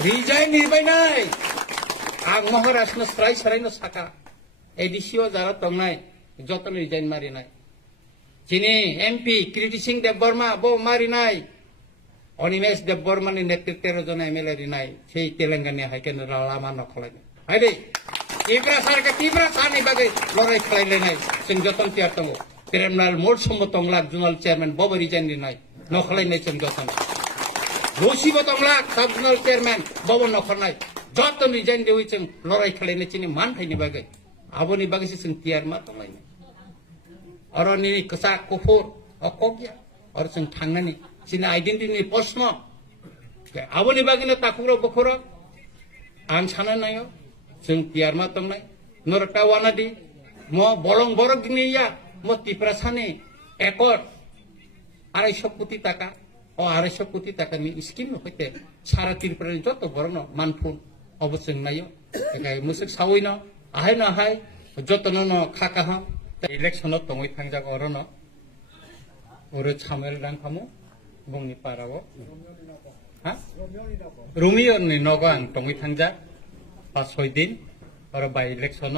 Resign निर्बायनाय आं महाराष्ट्र स्राय सरायनो साका एडिसिओ Zara तंनाय जतन रिजाइन मारिनाय जिनि एमपी कृति सिंह देबबर्मा बो मारिनाय अनिमेश देबबर्मानि नेतृत्वेर जन एमएलए रिनाय सेई तेलेंगाना हाइकेन लामा नखलायनो आइदे तीव्रा सारका तीव्रा सानि बागै लड़ाई खालायलायनाय जों जतन तियार दङ पेरेमनाल मोड सम्म तंलाक जुनाल चेयारमेन बबो रिजाइन रिनाय नखलायनाय जों जतन Rosibo tongla sabjunal chairman bawa nokharnai joton resign dewi chung lorai khalainai chini man thaini bagai aboni bagai si chung tiar ma tonglaini aroni kasa kufur okokya ar chung thangnani chini identity ni posno aboni bagai na takuro bokhoro ang sana nayo chung tiar ma tonglai norta wanadi mo bolong borok ni ya mo tipra sane ekor 250 কোটি টাকা ও 250 কোটি টাকা নি scheme হইতে সারা ত্রিপুরার যত বড় মানফুন অবশ্যই নাইও একাই মুসক সাউইন আহাই না হাই যতন ন খাকা হা ইলেকশন তংই থাংজাগ অরন ওরে ছামেল রাং খামু বংনি পারাও হ্যাঁ রুমিও নি নগাং তংই থাংজা 5-6 দিন আর বাই ইলেকশন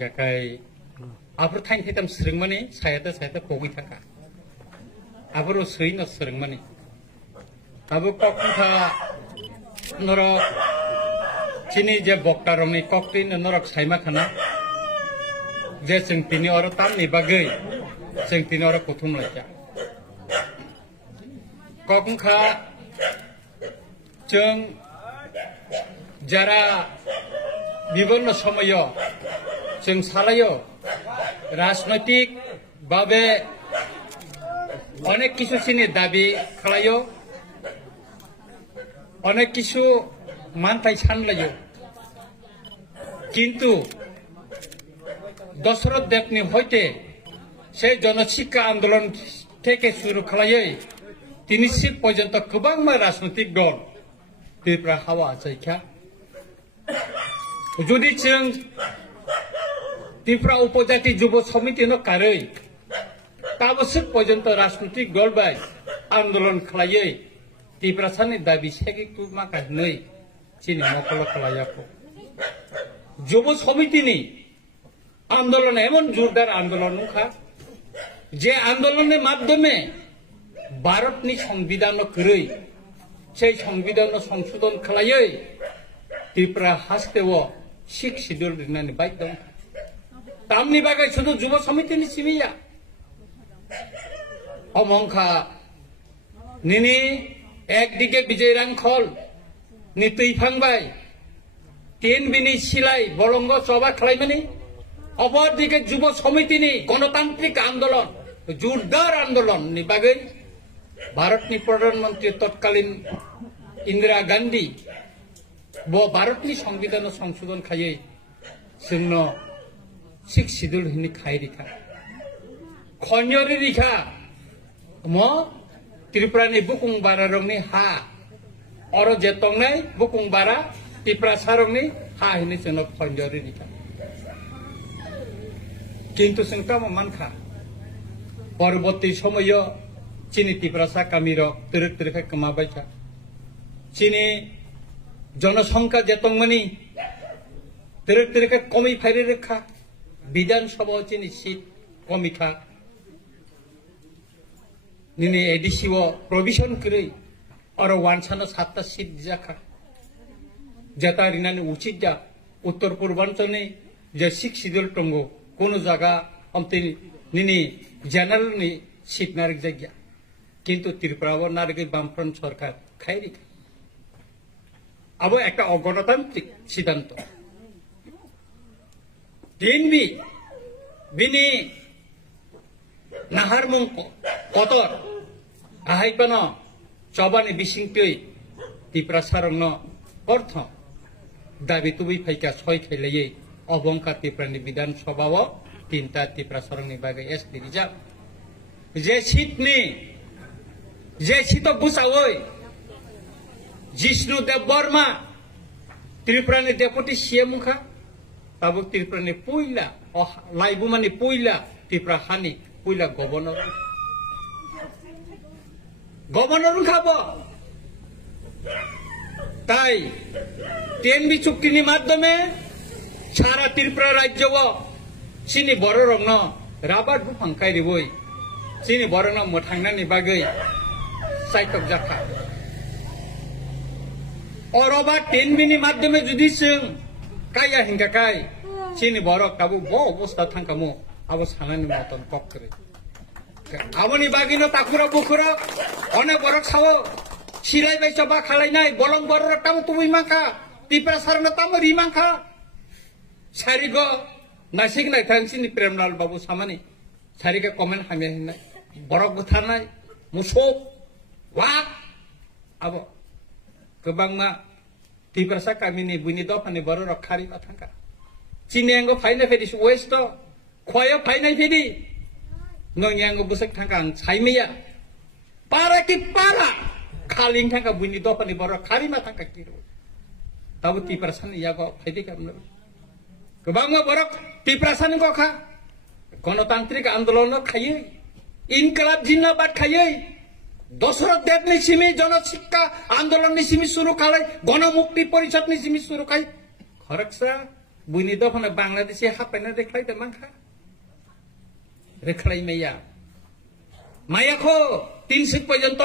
গাকাই আফর থাইন থেতাম স্রিংমানি সায়াতে সায়াতে পগি থাকা Abro sui no sering mani. Abu kokta norok chini je bokta romi kokti norok saima khana. Je sing tini oro tam ni bagai. Sing tini oro kuthum laja. Kokta jeng jara bibonno somoyo jeng salayo rajnotik babe অনেক কিছু চিনি দাবি খালাইও অনেক কিছু মানতাই সামলাইও কিন্তু দশরথ দেবনি হইতে সেই জনশিক্ষা আন্দোলন থেকে শুরু খালাইই তিনি সিট পর্যন্ত গোबां রাজনৈতিক দল ত্রিপুরা হাওয়া जायखा যদি जों ত্রিপুরা উপজাতি যুব সমিতিनो কাरै তাবসিক পর্যন্ত রাজনৈতিক দল বাই আন্দোলন খালাইই ত্রিপুরাসানি দাবি সেগি তুমাকা नै চিনি মকল খালাইয়াকো যুব সমিতিনি আন্দোলন এমন জোরদার আন্দোলন নখা যে আন্দোলনের মাধ্যমে ভারতনি সংবিধান কरै সেই সংবিধান সংশোধন খালাইই ত্রিপুরা হাসতেও শিখ শিডিউল দিনানি বাইক দं তামনি বাগাই শুধু যুব সমিতিনি সিমিয়া অমংখা নিনি একদিকে বিজয় রাংখল নিতুই ফাংবাই তিন বিনি সিলাই বলঙ্গ সভা খালাইমানি অপরদিকে যুব সমিতিনি গণতান্ত্রিক আন্দোলন জোরদার আন্দোলন নি বাগৈ ভারতনি প্রধানমন্ত্রী তৎকালীন ইন্দিরা গান্ধী বো ভারতনি সংবিধান সংশোধন খাইয়ে जोंन सिख सिडुल हिनि खाइ रिखा खन्यरि रिखा म त्रिपुरानि बुकुंबारा रंनि हा अर जेतंनाय बुकुंबारा त्रिपुरा सारंनि हा हिनि जोंन खन्यरि रिखा किन्तु जों ता मानखा परबर्ती समय चिनि त्रिपुरासा कामिर तिरक तिरखा कमाबायखा चिनि जनसंख्या जेतंमानि तिरक तिरखा कमी फाइरे रेखा विधानसभा चिनि सीट कमिखा निने एडिसिओ प्रोविजन करै और वानसानो 7टा सीट जाखा जेता रिनानि उचित जा उत्तर पूर्वांचलनि जे सिख सिडुल दंगो कोनो जागा हमते निनि जनरल नि सीट नारक जायगा किन्तु त्रिपुराव नारगै बामफ्रंट सरकार खाइरि अब एक अगणतांत्रिक सिद्धांत DNB बिनि नाहारमुं कतर आहायपानो चबानि बिसिंतै त्रिपुरा सारंनो अर्थ दाबि तुबै फाइका सय खैलायै अबंका त्रिपुरानि विधानसभाव 3टा त्रिपुरा सारंनि बागै एसपि रिजार्भ जे सीट बुसावै जिष्णु देव बर्मा त्रिपुरानि डेपुटी सीएम खा ताबो त्रिपुरानि पहिला लाइबुमानि पहिला त्रिपुरा हानि पहिला गवर्नर खाबो তাই টিএনবি চুক্তিनि মাধ্যমে সারা ত্রিপুরা রাজ্য চিনি बर' रंनो राबाद बुफांखाय रिबोय चिनि बर'नो मोथांनायनि बागै सायटक जाखा अरबा टिएनबिनि माध्यमे जुदि जों काया हिंगाखाय चिनि बर' काबु ब अबस्था थांखामु आबो सानानि मतन कक करे आबोनि बागैनो ताकुरा बुखुरा अनेक बर' सावो सिरायबाय सबा खालायनाय बलं बर' तामु तुबुय माखा टिप्रा सारनो तामु रिमाखा सारिगो नासिक नायथां चिनि प्रेमलाल बाबु सामानि सारिगे कमेन्ट हामिया हिनाय बर' बुथारनाय मुसुक वा आबो गोबांमा टिप्रासा गामिनि बुनि दफानि बर' रखारि बाथांका चिनि आंगो फायनाय फेदि वेस्ट खय फायनाय फेदि नोंनि आंगो बुसक थांका आं साइमिया पारा कि पारा खालिं थांका बुनि दफानि बर' खारि मा थांका किरो ताबु टिप्रासानि यागो फायदि गामनो गोबांमा बर' टिप्रासानि गखा गणतांत्रिक आंदोलन खायो इनकलाब जिन्नाबाद खायो दशरथ देवनि सिमी जनशिक्षा आंदोलननि सिमी शुरू खालाय गणमुक्ति परिषदनि सिमी शुरू खाय खरकसा बुनि दफाना बांलादेशि हापायना देख्लायदो मांखा रेख्लाय मैया मायाखो 3 पर्यंत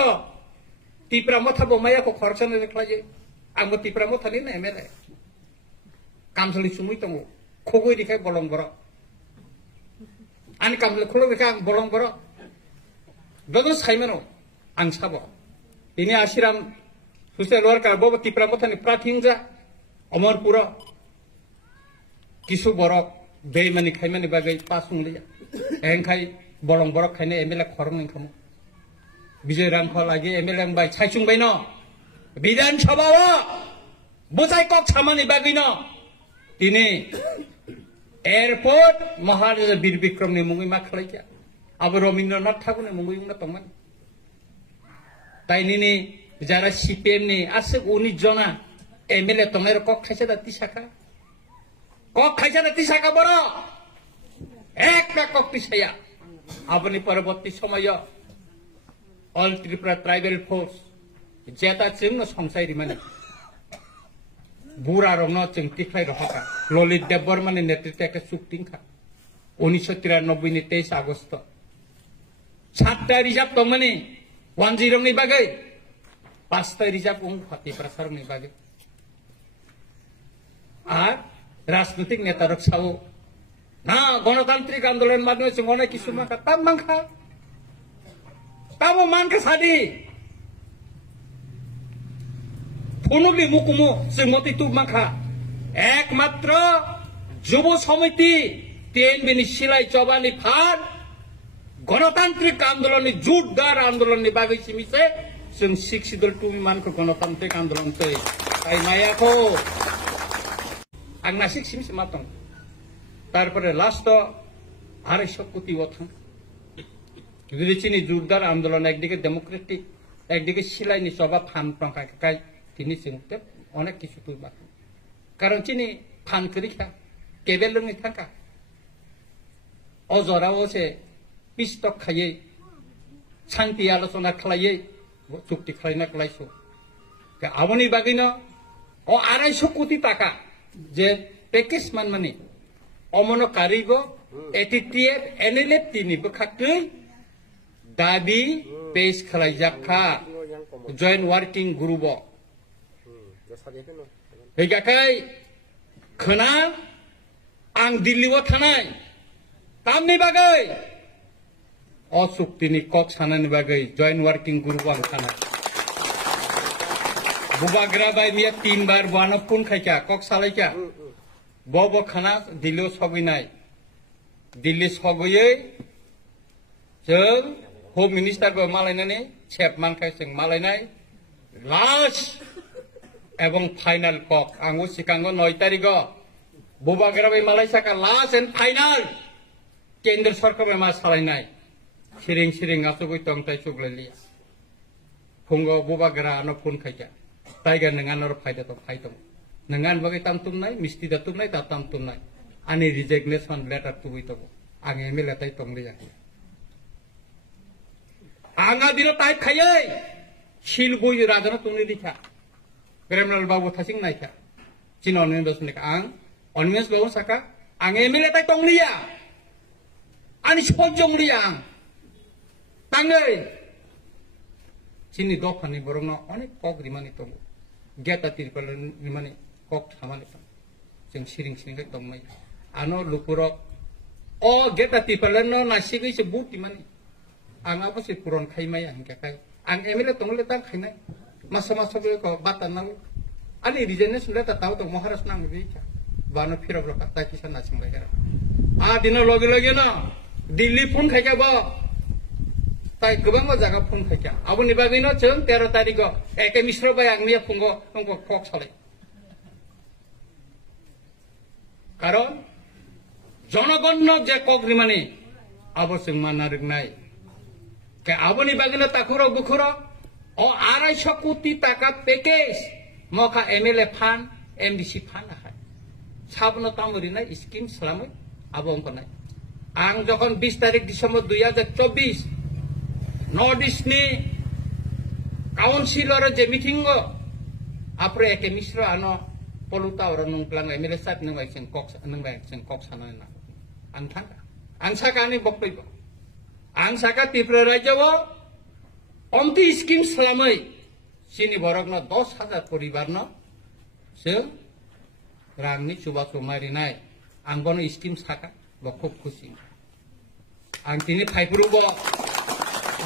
टिप्रा मथाबो मायाखो खरकसानो रेख्लायो आंबो टिप्रा मथानि ना एमएलए कामसलि सुमुय दङ खगय दिखाय बलं बर' आनि कामसलि खलो दिखाय आं बलं बर' दनो साइमेनो आं साबो दिनै आशिराम ससियेल वर्कार बबो टिप्रा मथानि प्राथिंजा अमरपुर किसु बर' बेमानि खायमानि बागै पासुंलिया एंखाय बलं बर' खायने एमएलए खरं नंखामो विजय रांखो लागि एमएलए बाय सायसुंबाय न विधान सभाव बुजाय कक सामानि बागै न दिनै एयरपोर्ट महाराजा वीर विक्रमनि मुङै मा खालायखा आबो रवीन्द्रनाथ ठाकुरनि मुङै उना तंमान ताइनिनि जारा सीपीएमनि आसे 19 जना एमएलए तंनाय कक खायसा दा तिसाका बर' एकटा कक तिसाया आबोनि परवर्ती समय ऑल त्रिपुरा ट्राइबल फोर्स जेता जोंनो संसायरि माने बुरा रंनो जों तिख्लाय रखा ललित देबबर्मानि नेतृत्व के चुक्तिंखा 1993 नि 23 आगस्ट 7टा रिजार्व दंमोन 10 नि बागै 5टा रिजार्व फाति प्रसारनि बागै आर राजनीतिक नेता रक्षाओ ना गणतांत्रिक आंदोलन माध्यमे जों अनेक किसु माखा ताम मांखा तामो मानखा सादि फुनुबि मुकुमु जों मति तु माखा एकमात्र युव समिति टिएनबिनि सिलाय चबानि फार गणतांत्रिक आंदोलन जोरदार आंदोलन बागै सिमिसे जों सिक्सिदल टुमि मानखौ गणतांत्रिक आंदोलन चाहिँ ताइ मायाखौ आंना सिक्सिमिसे मा दं तारपरे लास्ट 250 कोटी वथां যদি চিনি जोरदार आंदोलन একদিকে डेमोक्रेटिक একদিকে सिलायनि चबा फान प्रंखाय তিনি চিনতে অনেক কিছু তুই বাকি কারণ চিনি ফান করিখা কেবেল লংনি থাকা অজরাও সে পিস্তক খাইয়ে শান্তি আলোচনা খালাইয়ে চুক্তি খালাইনা খালাইছো আবনি বাগিন ও 250 কোটি টাকা যে প্যাকেজ মানমানি অমন কারিব এটিটিএফ এনএলএফ তিনি বখাকৈ দাবি পেশ খালাইজাখা জয়েন্ট ওয়ার্কিং গ্রুপ हेगाखाय खोना आं दिल्लीआव थानाय तामनि बागै असुक्तिनि कक सानानि बागै जॉइंट वर्किंग ग्रुप आं थानाय बुबाग्रा बाय मिया 3 बार बानो फन खायका कक सालायका बब खाना दिल्लीआव सगैनाय दिल्ली सगैयै जों होम मिनिस्टार बो मालायनानै सेपमान खाय जों मालायनाय लास्ट एवं फाइनल कक आंगो सिकांगो 9 तारिख बुबाग्राबाय मालायसाका लास्ट एंड फाइनल केंद्र सरकार मा सालायनाय सिरिं सिरिं आसुगै तंताय सुगलालिया फुंगो बुबाग्रा न फन खायका ताइगा नङानर फायदा तो फायदो नङान बगै तामतुमनाय मिस्ति दातुमनाय ता तामतुमनाय आनि रिजेक्टनेशन लेटर तुबै तो आं एमएलए ताइ तंलिया आंगा दिनो ताइ खायै सिलगुय राजन तुमनि दिखा Kremlin babu thasing naika. Chin onimens nek ang onimens babu saka ang emile tai tong liya. Ani sojong liya. Tangai. Chini dokhani borongno onek kok rimani tongo. Geta tirpal rimani kok thamani tong. Jeng siring kai tong mai. Ano lupuro o geta tirpal no nasigi se but rimani. Ang apa sih puron kai mai ang kai. Ang emile tong le tang kai nai. Masa-masa ko batan nang. Ani rijennya sudah tahu tuh Maharashtra nang bica. Bano pira bro kata kisah nasing lagi. Dina lagi na. Delhi pun kai ba. Tai kebang mo jaga pun kai. Abu ni bagi no jeng 13 tarik go. Eke misro ba yang niya pun go ngko kok sale. Karon জনগণ যে কক রিমানি আবো সিং মানারিক নাই কে আবো নি bagi no takuro bukuro o 250 কোটি টাকা package মকা MLA ফান MDC ফান আহাই সাবনো তামরি নাই স্কিম সালামই আবো অঙ্ক নাই আং যখন 20 তারিখ ডিসেম্বর 2024 নর্থ ইস্ট নি কাউন্সিলর যে মিটিং আপরে একে মিশ্র আনো পলুতা ওর নংপ্লাং এমএলএ সাত নংবাই সেন কক সানা না আং থাকা আং সাকানি বক্তব্য আং সাকা ত্রিপুরা রাজ্য অমতি scheme সালামই Sini borok no 10,000 poribar no se rangni coba sumari nai angbono iskim saka bokop kusi ang tini phaipuru bo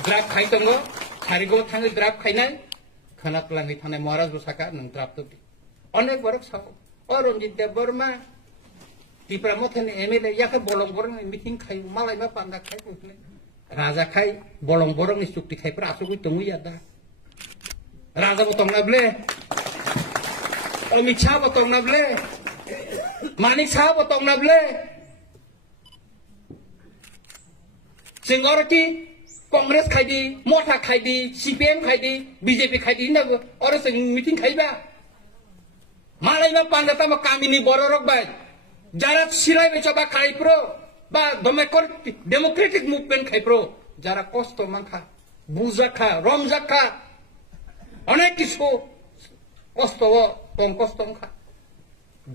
drap khai tongo kharigo thangi drap khai nai khana plangi thane maharaj bo saka nang drap to onek borok sako o Ranjit Deborma Tripura mothene MLA yaka bolong borong meeting khai malai ma panda khai kutne raja khai bolong borong ni chukti khai pra asugui tongu yada Raja botong na ble, Amit Shah botong na ble, Manik Shah botong na ble. Singor ki Congress khai di, Mota khai di, CPM khai di, BJP khai di na or sing meeting khai ba. Malai na pandata ma kamini bororok ba. Jara silai be coba khai pro ba democratic movement khai pro. Jara kosto mangkha, buzakha, romjakha. অনেক কিছু কষ্ট কম কষ্ট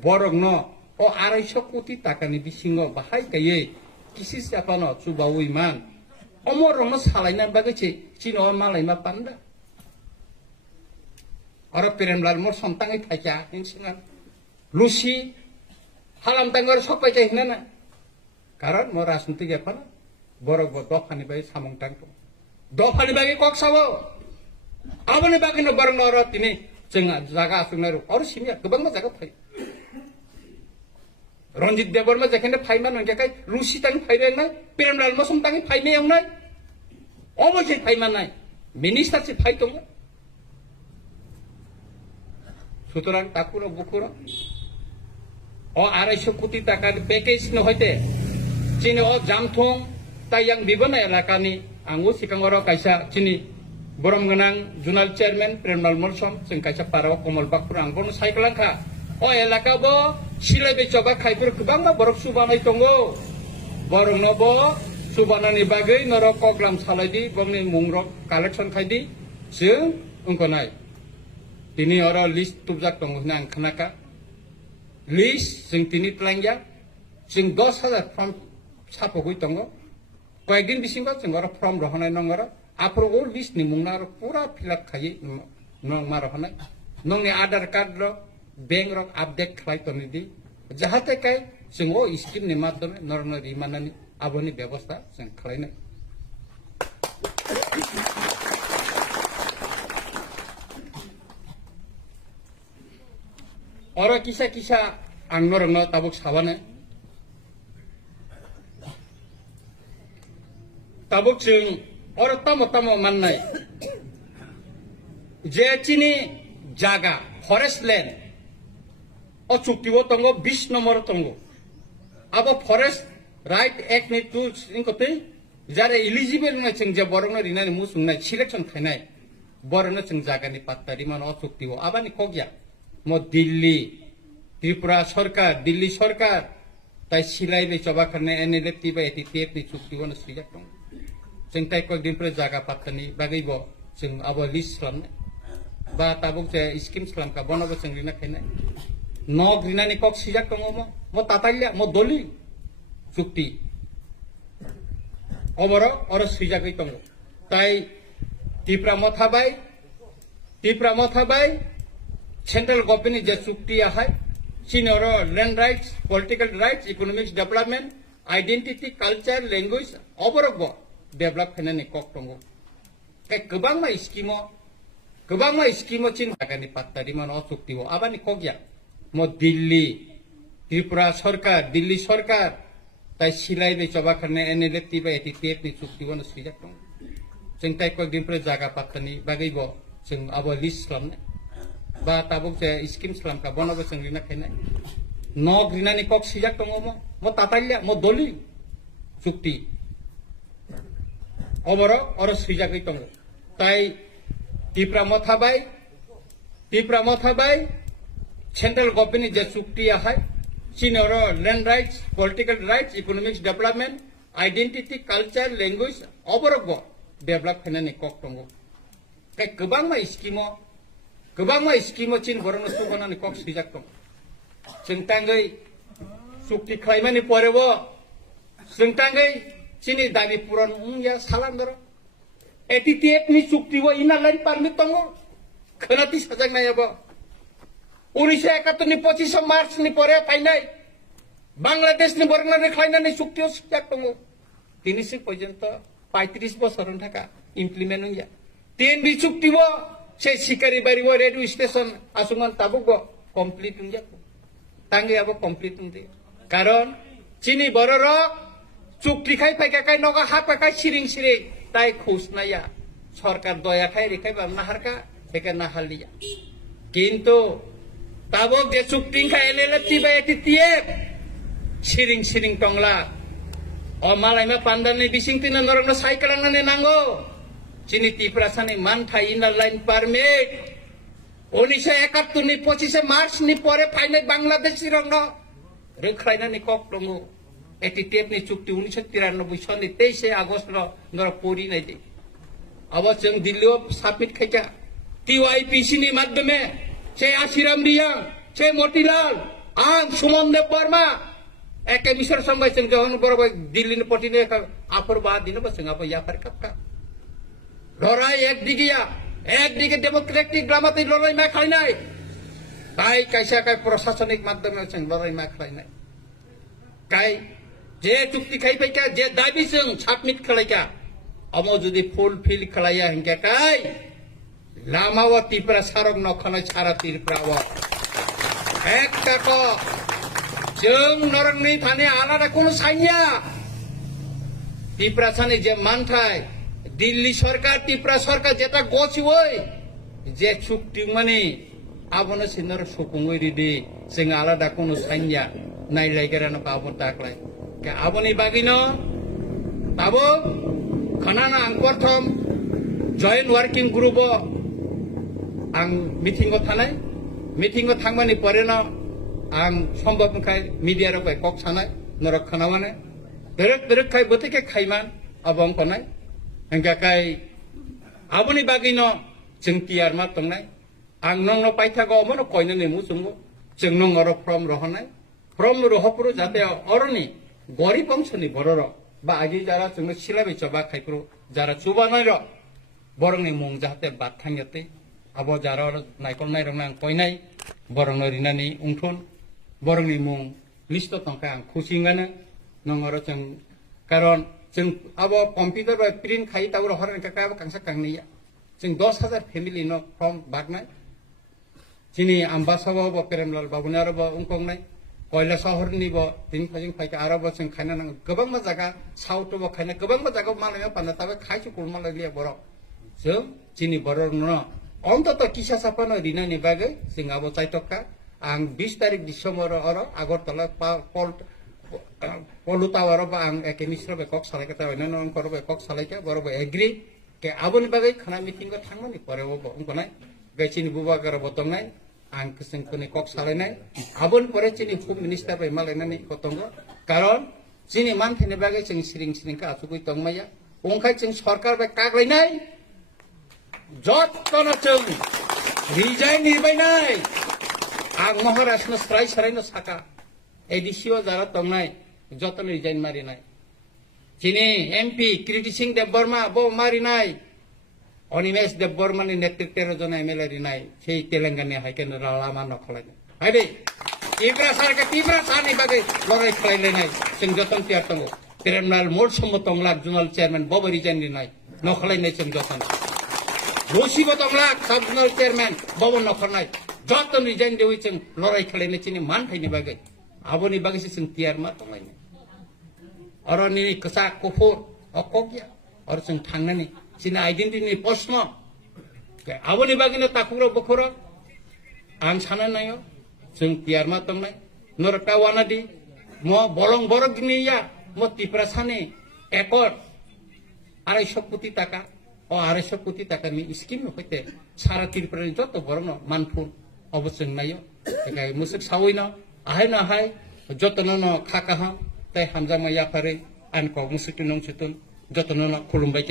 বরং ন ও 250 কোটি টাকানি বিসিং Baha'i গায়ে কিসি চাপানো চুবাউ ইমান অমর রম সালাইনা বাগেছে চিন মালাইমা পান্ডা আর প্রেমলাল মোর সন্তাঙ্গি থাকা হিনসিনা লুসি হালাম টাঙ্গর সবাই চাই না কারণ মোর রাজনীতি গেপান বরং দফানি বাই সামং টাং দফানি বাগে কক সাবো Abone bagi no barang norot ini cenga jaga asungnaru or simia kebang ma jaga phai Ranjit Deborma jekhane phai man nang kai rusi tang phai re nai Premlal mosum tang phai ne yang nai obojai phai man nai minister se phai tong সুতরাং তাকুরো বুকুরো ও 250 কোটি টাকার package ন হইতে চিনি ও জামথং তাই yang bibana elakani angu sikangoro kaisa chini Borong genang Junal Chairman Premlal Molsom sing kaisa parao Komal Bakpur angbono saiklanka o elaka bo silai be coba khaipur kebang ba borok subanai tongo borong no bo subanani bagai noro program salaidi bomni mungrok collection khaidi sing ungkonai tini oro list tubjak tongo nang khanaka list sing tini tlangya sing 10,000 from sapogui tongo koyekdin bisingo sing oro from rohonai nongoro Apro all list ni mungnar pura filak khai nong maro hana nong ni Aadhaar card ro bank ro update khai to ni di jahate kai singo scheme ni madhyame norna rimanani aboni byabostha sing khlai na oro kisa ang norna tabuk sabane tabuk sing और तमो माननाय जे चिनी जागा forest land और चुक्तिवो तंगो 20 number तंगो अब forest right act नि to इनकोते जारे eligible न चिं जे बरंग रिनानि मुसुंनाय सिलेक्शन खायनाय बरन चिं जागानि पात्तारि मान ओ चुक्तिवो आबानि कगिया मो दिल्ली त्रिपुरा सरकार दिल्ली सरकार ताइ सिलाइले चबा खने एनएलएफटी बा एटीटीएफ नि चुक्तिवो न सिया दं जों ताइ कयदिन पर जागा पात्तानि बागैबो जों आबो लिस्ट खालामनाय ba tabuk je scheme salam ka bono bo cheng rina khainai nog rina ni kok sijak tongo mo tatalya mo doli chukti oboro oro sijak ei tongo tai tipra mothabai central government je chukti ahai sinoro land rights political rights economic development identity culture language oboro bo develop khainani kok tongo kai kebangma iskimo chin bagani pattari man ochukti o abani kokya mo Delhi Tripura sarkar tai silai be choba khane NLF ti ba eti tet ni chukti wono sijak tong jeng tai kok din pre jaga pattani bagai bo jeng abo list slam ba tabuk je scheme slam ka bono bo jeng rina khainai nog rina ni kok sijak tong mo tatalya mo doli chukti oboro oro sijak ei tong tai tipra mothabai central government je chukti ahai sinoro land rights political rights economic development identity culture language oboro develop khainani kok tongo kai kebangma iskimo chin borong sugonani kok sijak tong jengtangai chukti khlaimani porebo jengtangai chini dabi puron ungya salandoro eti tiek ni chukti bo ina lain permit tongo khenati sajak nai abo 1971 ni 25 March ni pore painai Bangladesh ni borna ni khlainani chukti o sijak tongo tinisi porjonto 35 bosoron thaka implement ungya ten bi chukti bo se sikari bari bo radio station asungan tabuk bo complete ungya tangi abo complete ungdi karon chini bororok chukti khai paika noga hapa kai siring tai khusnaya সরকার দয়া খাই রেখাই বা নাহারকা একে নাহালিয়া কিন্তু তাবক যে চুক্তিং খাই এলেলাতি বা এটি দিয়ে সিরিং টংলা ও মালাইমা পান্দানি বিসিং তিনা নরংনা সাইকেলাংনানি নাঙ্গো চিনি তিপ্রাসানি মানথাই inner line permit 1971 ni 25 March ni pore ফাইনাই বাংলাদেশ রংন রেখাইনানি কক দঙ্গো এটি টেপনি চুক্তি 1993 সনে 23 আগস্ট নর পরি নাই দে अब जों दिल्लीयाव साबमिट खायका टीवाईपीसी नि माध्यमे से आशिराम रियां से मोतीलाल आं सुमन देव वर्मा एके मिसर संबाय जों जहन बरबाय दिल्ली नि पटिने आफर बा दिन बसंग अब याफार कापका लड़ाई एकदिके डेमोक्रेटिक ग्रामाति लड़ाई मा खायनाय ताई कायसा काय प्रशासनिक माध्यमे जों लड़ाई मा खायनाय काय जे चुक्ति खायबायका जे दाबि जों साबमिट खालायका अमो जुदि फुलफिल खालाया हिंगा काय लामाव तिप्रा सारक नखना सारा तिरप्राव एक ताको जों नरंनि थाने आलादा कोनो साइया तिप्रा सानि जे मानथाय दिल्ली सरकार तिप्रा सरकार जेता गछि ओय जे चुक्ति माने आबनो सिनर सुकुङै रिदि जों आलादा कोनो साइया नायलायगेरानो पाबो ताकलाय के आबनि बागिनो ताबो खाना आं प्रथम जॉइंट वर्किंग ग्रुप आं मीटिंग थांबानि परेनो आं सम्भव खाय मीडिया रबाय कक सानाय नरक खानावाने दरक खाय बतेके खायमान अबं खनाय हंगा खाय आबनि बागिनो जों टिआर मा तंनाय आं नंनो पाइथागो अमनो कयननि मुसुंगो जों नंगरो फ्रम रहपुरो जाते अरनि गरीब अंशनि बररो বা আগে যারা जोंनो सिलाबे चबा खायफ्रो যারা चुबानाय र बरंनि मुं जाहाते बाथांयते आबो जारा नायकल नायरंना आं कयनाय बरंनो रिनानि उंथुन बरंनि मुं लिस्ट तंका आं खुसिंगानो नंगरो जों कारण जों आबो कम्पिउटार बा प्रिन्ट खाय तावर हरन का आबो कांसा कांनिया जों 10,000 फेमिलि न फर्म बागनाय जिनि आम्बासाबो बो प्रेमलाल बाबुनारो बो उंकंनाय कयला शहरनि बो दिन फाजिं फायका आराबो जों खायना नांगो गोबां जागा साउथ बो खायना गोबां जागा मालाया पाना ताबे खायसु कुलमालाय बर जों जिनि बरनो अन्तत किसा सापानो रिनानि बागै जों आबो चाइतका आं 20 तारिख डिसेम्बर अरो आगरतला पलुतावर बा आं एके मिश्र बे कक सालायका तायना नन कर बे कक सालायका बरबो एग्री के आबोनि बागै खाना मिटिंग थांमानि परेबो उंकनाय बेचिनि बुबागार बतंनाय आं जोंखौनि कक सालायनाय आबोन परे चिनि होम मिनिस्टार बाय मालायनानै कतंगो कारण चिनि मानथेनि बागै जों सिरिंखा आसुगै तंमाया ओंखाय जों सरकार बाय काग्लायनाय जतनो जों रिजाइन निर्बायनाय आं महाराष्ट्र स्ट्राइक सरायनो साका एडिसिओ जारा तंनाय जतन रिजाइन मारिनाय जिनि एमपी कृतिसिं देबबर्मा बो मारिनाय अनिमेश देबबर्मानि नेतृत्वेर जन एमएलए रिनाय सेई तेलेंगाना हाइकेन लामा नखलायनाय हायदे तीव्र सारका तीव्र सारनि बागै लड़ाई खालायलायनाय जों जतन तियार दङ ट्रिब्युनाल मोड सम्म तंलाक जुनाल चेयारमेन बबो रिजाइन रिनाय नखलायनाय जों जतन रसिबो तंलाक सब जुनाल चेयारमेन बबो नखरनाय जतन रिजाइन देवै जों लड़ाई खालायनाय चिनि मानथायनि बागै आबोनि बागैसो जों तियार मा तंलायनाय अरनि कसा कुफुर अकगिया और जों थांनानै चिनि आइडेन्टिटिनि प्रश्न आबोनि बागैनो ताकुरो बखरो आं साना नायो जों तियार मा तंनाय नरका वानादि म बलं बरगनिया म त्रिपुरा सानि एकड़ 250 কোটি টাকা ও 250 কোটি টাকাनि स्कीम हइते सारा त्रिपुरानि जत बरनो मानफुन अबसों नायो एकाय मुसुक सावैनो आहाय नाहाय जतननो खाकाहा ताय हामजा माया फारे आनको मुसुक नंसुतुन जतननो खुलुमबायका